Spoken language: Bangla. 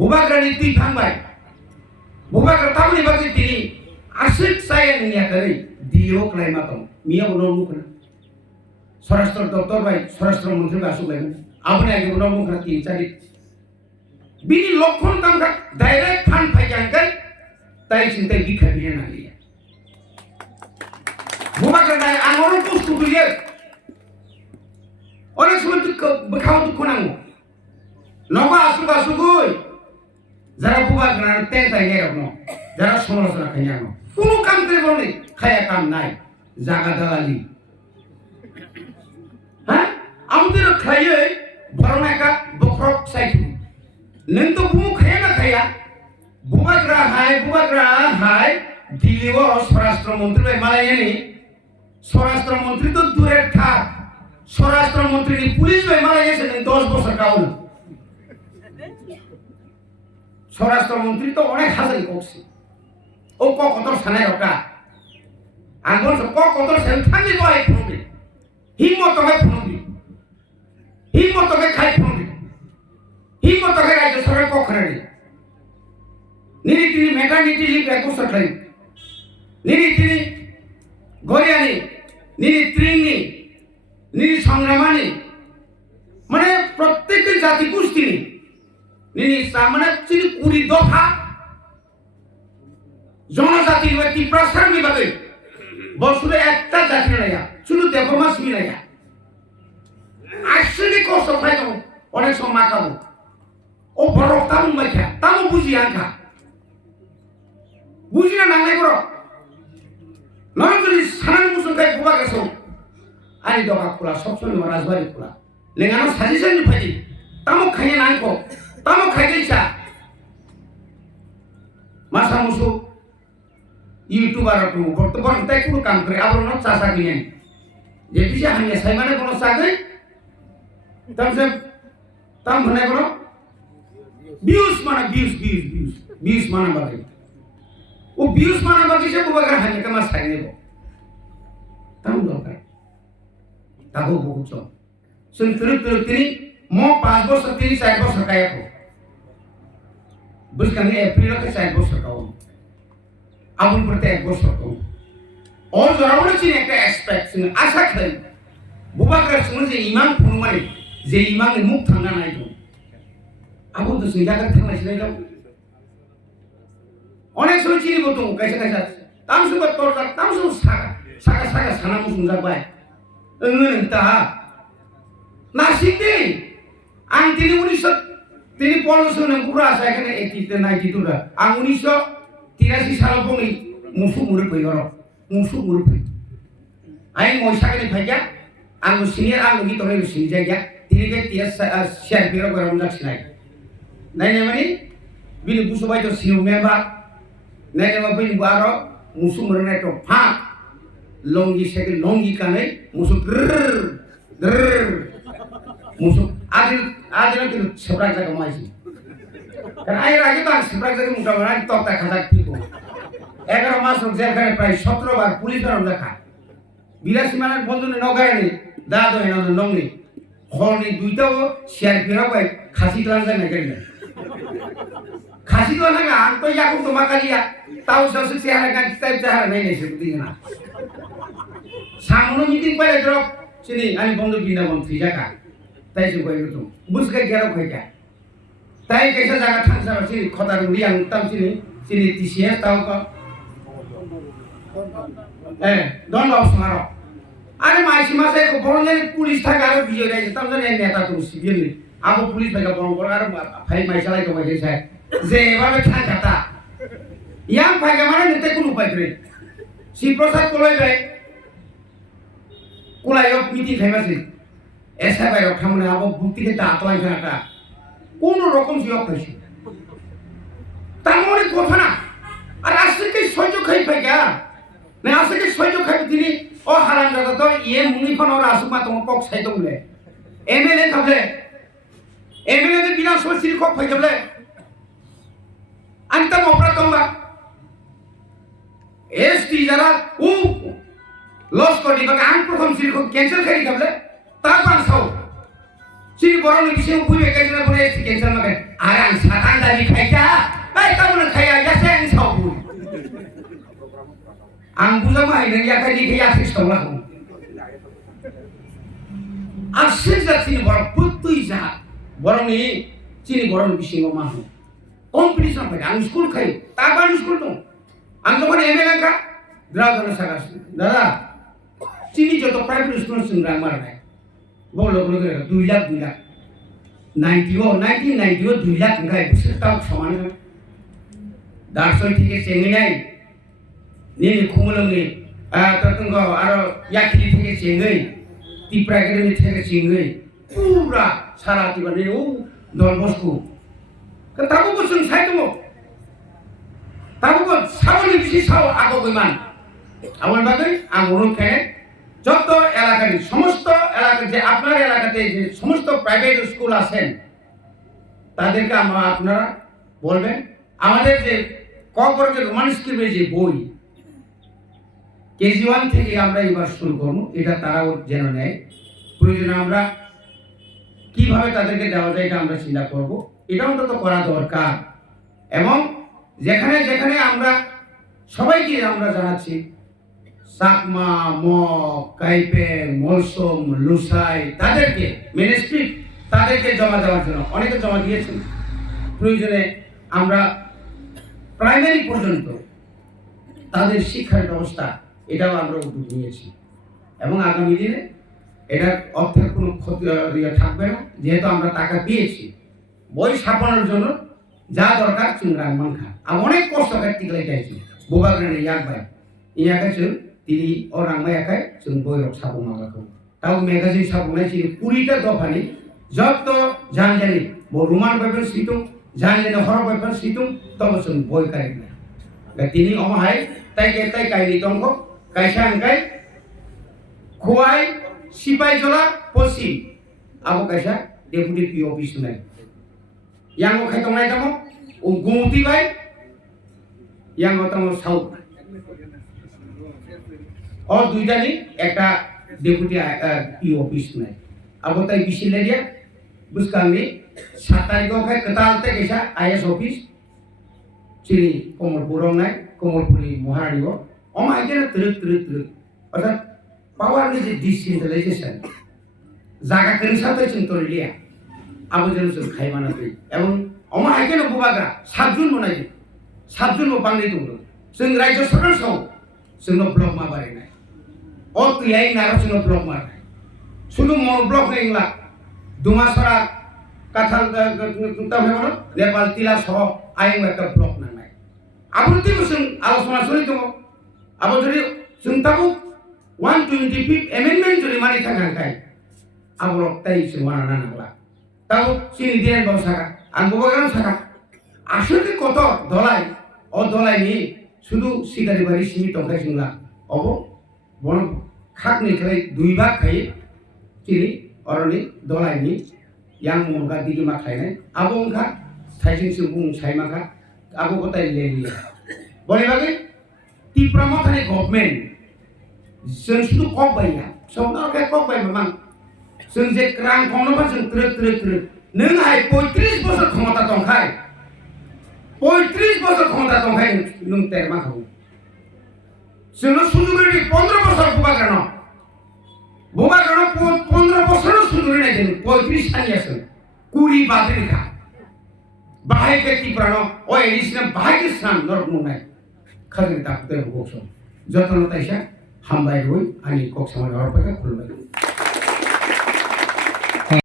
बुबाग्रानि तुई थांबाय बुबाग्रा तामनि बागै दिनै आसिक साया नियाखै दियो क्लाइमा दं मियाव न मुखना स्वराष्ट्र दप्तर बाय स्वराष्ट्र मंत्री बासु बाय आबने आगे न मुखना 3-4 बिनि लक्षण तामका डाइरेक्ट फान फाइजांगै ताई चिंता बिखा बिया नालिया बुबाग्रा नाय आंगरो बुस्तु बियो अनेक समय बखाव दुखु नांगौ नबा आसु बासुगै যারা বুবাগ্রা তেন তাই নেরকম যারা সমালোচনা খাইয়া কোনো কাম করে বলে খায়া কাম নাই জাগা দালালি হ্যাঁ আমাদের খাইয়ে বরনাকা বখরক সাইকু নং তো বুমু খায়া না খায়া বুবাগ্রা হাই দিল্লিও স্বরাষ্ট্রমন্ত্রী মালায়ানি স্বরাষ্ট্রমন্ত্রী তো দূরের থাক স্বরাষ্ট্রমন্ত্রী পুলিশ মালায়াছে 10 বছর কাউল স্বরাষ্ট্রমন্ত্রী তো অনেক হাজারি করছে ও কত সানায় রকা আঙ্গল কত সেন্থানি বয় ফুনবি হিম্মতকে ফুনবি হিম্মতকে খাই ফুনবি হিম্মতকে রাজ্য সরকার কখনানি নিরি তিনি মেটানিটি লিভ একু সরকারি নিরি তিনি গরিয়ানি নিরি ত্রিনি নিরি সংগ্রামানি মানে প্রত্যেক জাতি গোষ্ঠী নিনি সামনে চিনি 20 দফা জনজাতি ব্যক্তি প্রসার বিভাগে বছরে একটা জাতি নাইয়া শুধু দেবমাস মিলাইয়া আসলে কষ্ট পাইতো অনেক সময় মাকাবো ও বড় তাম মাইখা তাম বুঝি আঙ্কা বুঝি না নাঙ্গাই বড় নয় যদি সানান মুসুমকাই বুবা গেছো আনি দফা খোলা সবসময় রাজবাড়ি খোলা লেঙানো সাজিশন ফাইদি তামো খাইয়ে নাঙ্কো তামো খাইছা মাসা মুসু ইউটিউবার তো বর্তমান তাই কোনো কাম করে আবার না চাষা কিনে যে পিছে হানিয়া সাইমানে কোনো চাকরি তামসে তাম ভনে কোনো ভিউজ মানে ভিউজ মানে বাকি ও ভিউজ মানে বাকি সে বুবাগার হানিয়া কামা সাই নেব তাম দরকার তাগো বহুচ সুন তিনি মো 5 বছর 4 বছর কায়াকো বুঝকানি এপ্রিল কে 4 বছর কাও আবুল পড়তে 1 বছর কাও और जरावले चिन একটা এক্সপেক্ট চিন আশা খাই বুবাগ্রা শুনে যে ইমান ফুনমানে যে ইমানের মুখ থাঙ্গা নাই তো আবু তো সেই জায়গা থাঙ্গা ছিল যাও অনেক সময় চিনি বতো কাইসা তাম সুবা তোর তাম সু সাকা সানা মুসুম যাবাই তা নাসিকদি আং তিনি 1500 নং পুরা আছে এখানে 92 আং 1983 সাল বনি মুসু মুরে কইগর মুসু মুরে কই আই মইসাকে ফাইয়া আং সিনিয়র আং গি তলে সিনি জায়গা তিরিকে টিএস শেয়ার বিরো গরম লাগছিনাই নাই মানে বিনি বুসবাই তো সিও মেম্বার নাই বিনি বারো মুসু মুরে নাই তো ফা লঙ্গি সেকে লঙ্গি কানে মুসু গ্রর musuh adil itu seberang jaga masih karena air lagi tuh seberang jaga muka mana di top tak khadak tipu 11 masuk jail kare pray 17 bar pulis dalam দেখা বিলাসী মানের বন্ধুনে নগায়নি দাদো এনো লংনি হলনি দুইটাও শেয়ার ফেরা পাই খাসি ক্লাস না গেল খাসি তো না আন তো ইয়াকু তো মাকালিয়া তাও সব চেহারা গান টাইপ চেহারা নাই নেছে বুঝি না সামনে মিটিং পাইলে ড্রপ চিনি আমি বন্ধু বিনা মন্ত্রী জায়গা তাই যে কই তো বুঝকে গেরো কইটা তাই কেসা জায়গা থাকছা চিনি খতার রিয়াং তাম চিনি টিসিএস তাও ক দন্ড অসমার আরে মাইসি মাসে বড়জানি পুলিশ থাকে আর বিজয় রাইছে তাম জানি নেতা তো সিভিল আবো পুলিশ ভাইকা বড় বড় আর ভাই মাইসালাই তো ভাই স্যার যে এভাবে থাকাটা ইয়াং ভাইকা মানে নিতে কোন উপায় করে শিবপ্রসাদ কলাই ভাই কোলায় মিটিং খাইবাছে এসা ভাই রক্ষামনে আবো বুক্তিকে দাঁতলাই জানাটা কোন রকম জিও খাইছে তার মনে কথা না আর আজকে সহ্য খাই ভাইকা না আজকে সহ্য খাই তিনি ও হারাম দাদা তো ইয়ে মুনিখন ওর আসুমা তোমার পক সাইতো বলে এমএলএ থাকলে এমএলএ দের বিনা সরসির কক হয়ে যাবে আনতাম অপরাধ তোমরা এসটি যারা ও লস করি বা আন প্রথম সিরক ক্যান্সেল করি যাবে তারপর Sau Sini borong ni bising punya kajian boleh sekian sama kan. Arang satan dari kaya. Baik kamu nak kaya ya saya yang sabu. Angku sama ini ya kaya kaya sih sekolah. Asyik dah sini borong betul jahat. Borong ni sini borong bising omah. Kompetisi apa? Ang school kaya. Taban school tu. Ang tu kan ML angka. Dragon sagas. Dada. Sini jodoh private school sendiri mana? Bolo ke 2 lakh 1991 2 lakh enggak beserta samanan darsoi থেকে চেঙ্গি নাই নিনি খুমলঙ্গি ততঙ্গ আর ইয়াকি থেকে চেঙ্গি টিপ্রা একাডেমি থেকে চেঙ্গি পুরা সারা জীবনে ও দল বস্তু তাবো বসুন সাইতমো তাবো সাবনি বিশি সাও আগো বিমান আমার বাগৈ আং অনুরোধ করে যত এলাকার সমস্ত এলাকা যে আপনার এলাকাতে যে সমস্ত প্রাইভেট স্কুল আছেন তাদেরকে আপনারা বলবেন আমাদের যে কর্পোরেটের রোমান স্কুলের যে বই কেজি 1 থেকে আমরা এবার শুরু করব এটা তারাও যেন নেয় প্রয়োজনে আমরা কিভাবে তাদেরকে দেওয়া যায় এটা আমরা চিন্তা করব এটা অন্তত করা দরকার এবং যেখানে যেখানে আমরা সবাইকে আমরা জানাচ্ছি সাকমা মগ কাইপেং মলসম লুসাই তাদেরকে মিনিস্ট্রি তাদেরকে জমা দেওয়ার জন্য অনেকে জমা দিয়েছেন প্রয়োজনে আমরা প্রাইমারি পর্যন্ত তাদের শিক্ষার ব্যবস্থা এটাও আমরা উদ্যোগ নিয়েছি এবং আগামী দিনে এটা অর্থের কোনো ক্ষতি থাকবে না যেহেতু আমরা টাকা পেয়েছি বই ছাপানোর জন্য যা দরকার চিংরাং মানখা আর অনেক কষ্ট কাটতে গেলে চাইছি বোবাগ্রানে ইয়াক ভাই ইয়াকে তিনি orang mayakai जों boyrok sabung magaku tahu magazine sabungnya sini 20টা দফানি যত জানজানি বরুমান বাইবেল সিতুং জানজানি হর বাইবেল সিতুং তবে जों বই কারেনা তিনি অমাহাই তাইকে তাই কাইনি দংক কাইসা আংকাই খোয়াই সিপাই জলা পশ্চিম আবো কাইসা ডেপুটি পি অফিস নাই ইয়াঙ্গো খাইতংনাই দামো ও গুমতি বাই ইয়াঙ্গো তামো সাউথ और দুইটানি একটা ডেপুটি পি অফিস নাই আবো তাই বিশিলেরিয়া বুসকাংনি 7 তারিখও খাই কতালতে গেছা আইএস অফিস চিনি কমলপুরং নাই কমলপুরি মহারানীও অমা আইজেনা তৃক অর্থাৎ পাওয়ার যে ডিসেন্ট্রালাইজেশন জায়গা কেনসাতে চিন্তরিলিয়া আবো যেন খাইমানা তুই এবং অমা আইজেনা বুবাগা 7 জন মনাই 7 জন বাংলাই দङ जों রাজ্য সরকার সহ जोंनो ब्लक मा बारे নাই ও তুই এই নারো जोंनो ब्लक मा শুধু মন ব্লক নেইলা দুমাসরা কাঠাল তাহলে নেপাল তিলা সহ আইন একটা ব্লক নাই আবৃত্তি বসুন আলোচনা শুনি তো আবো যদি চিন্তাবু 125 অ্যামেন্ডমেন্ট যদি মানে থাকাঙ্কাই আবো তাই সমানা নাগলা তাও চিনি দেন বসাকা আনবগান থাকা আসলে কত দলাই ও দলাই নি শুধু সিগারি বাড়ি সিমি টঙ্কাই সিংলা অব বন খাকনি খাই 2 ভাগ খাই চিনি অরনি দলাইনি ইয়াং মঙ্গা দিকে মা খাইনাই আবো ওংখা সাইজিং সুবুং সাইমাখা আবো গতাই লেলি বলে বাগে টিপ্রামা থানে গভর্নমেন্ট जों শুধু কক বাইয়া সরকার কক বাই মাং जों যে ক্রাং খংনবা जों ত্রক নং আই 35 বছর ক্ষমতা দংখাই 35 বছর ক্ষমতা দংখাই নং তেরমা খাও जोंनो सुजुगुरि 15 বছর বুবাগ্রান 15 বছর সুजुगुरि নাই যেন 35 সানি আছে কুড়ি বাদরি খা বাহাই কে টিপ্রান ও এডিশনাল বাহাই কে সান নরক নাই খাগিন তাকতে বকছ যতন তাইসা হামবাই রই আনি কক সমাজ অরপাকা খুলবাই